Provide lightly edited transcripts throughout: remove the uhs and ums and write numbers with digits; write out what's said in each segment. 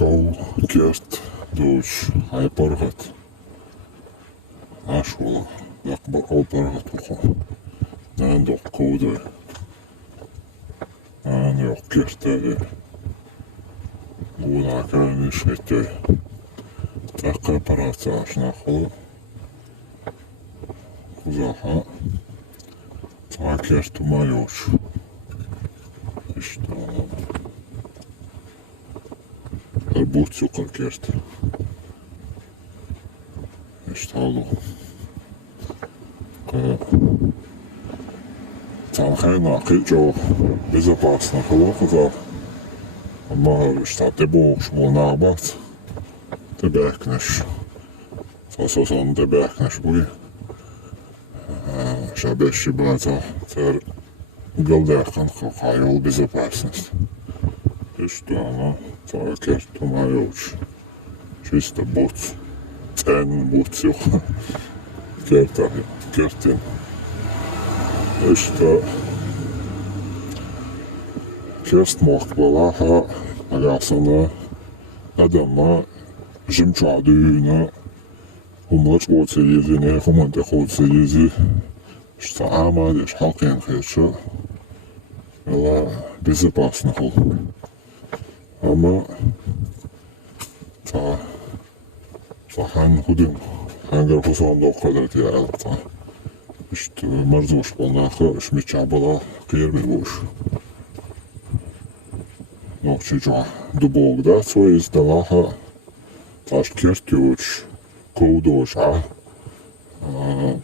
Kol, kert, doos, hypergat. Ashwala, dakbar hypergat buqa. Naan dok kode. Naan yok kertede. Buuna käynnissä schnittei. Takka paratsa snakhu. Kuzaha. Ta kertu majoš. İşte البوت يقر كيرت اشتغلوا تعال خينا قيجو безопасно хлопота amma işte deboğuş bol nağbat debekneş fasoson debekneş bu şabeşi bata ter gıldakan kayol безопасность işte ama ta kertu majoş чисто бот цен бот yok kertin işte kerst mohtbala ha agasana adamma jimcha düğüne humlaç olsa yezine humante olsa yezi işte ama deş halkın kıyışı valla безопасно hol ama ta han hudun hangar kusam da o kadar diye alta işte marzuş bolnakı şmi çabala kıyır bir boş nokçuca dubogda so jest dalaha taş kertioč kovdoša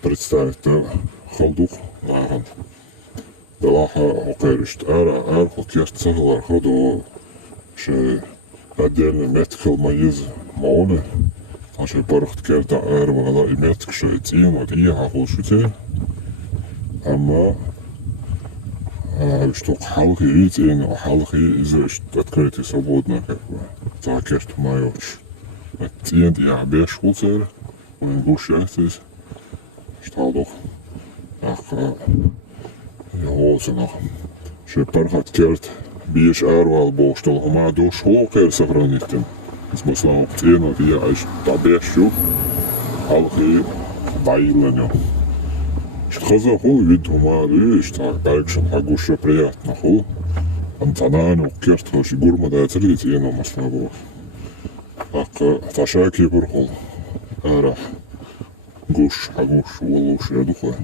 представите холдук наган dalaha okerišt ar kerт сагалар ходу ше отдельно меткал маиз моне аше бархт керта арвала и метк шейтин от ия хошуте amma что халхи идин халхи из открытый свободно как бы закерт маёч тиен я бешхулцер und гушяхтес что doch ach ja hoze noch ше бархт керт Бiež ārval boštol, ma duš hoker сохранитен. Смысла оптено, я аж табешу, алхи байленю. Шхаза хул вид умали, что баркшан хагуша приятно хул. Антанану керт хош гурма да црит ено маслабо. Ак ташаки бурхул. Ара гуш хагуш волуш ядухла.